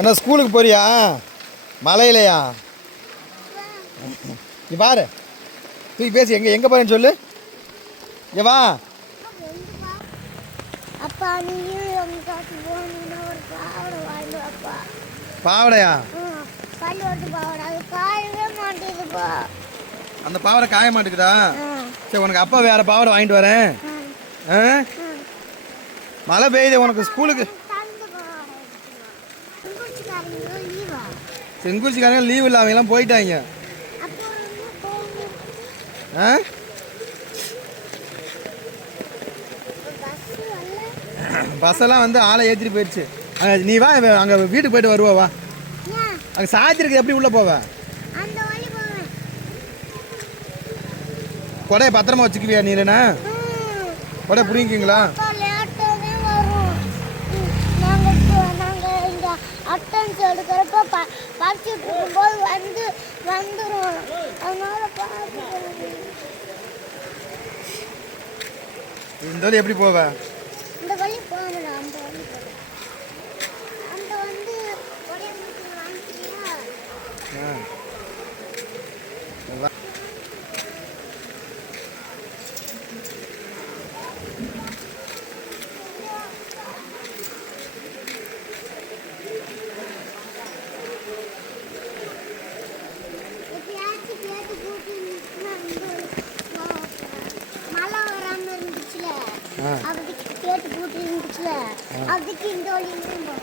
என்ன ஸ்கூலுக்கு போறியா? மலையிலையா? நீ பாரு, தூக்கி பேசி எங்கே எங்கே போறேன்னு சொல்லு. இங்கே வா. அப்பா நீயும் ஒரு பாவடை வாங்கி அப்பா. பாவடையா? பள்ளியோட்டு பாவடை, அது காயவே மாட்டேங்குதுப்பா. அந்த பாவடை காய மாட்டேங்குதா? சரி, உனக்கு அப்பா வேற பாவடை வாங்கிட்டு வரேன். மழை பெய்யுது உனக்கு ஸ்கூலுக்கு. செங்குறிச்சிக்காரங்க லீவ் இல்லை, அவங்க எல்லாம் போயிட்டாங்க. பஸ்ஸெல்லாம் வந்து ஆளை ஏற்றிட்டு போயிடுச்சு. நீ வா, அங்கே வீட்டுக்கு போயிட்டு வருவா. வா, அங்கே சாய்ச்சிருக்கு, எப்படி உள்ளே போவ? கொடையை பத்திரமா வச்சுக்குவியா நீ? இல்லைண்ணா கொடை பிடிங்கிங்களா? அட்டன்ஸ் எடுக்கிறப்ப படிச்சுட்டு இருக்கும்போது வந்துடும். அதனால இந்த வழி எப்படி போவ? இந்த வழி போகணும். அந்த வழி அந்த வந்து வாங்கிக்கிறியா? அதுக்கு கேட்டு பூட்டி இருந்துச்சுல, அதுக்கு இந்த வழியும் வந்துச்சு.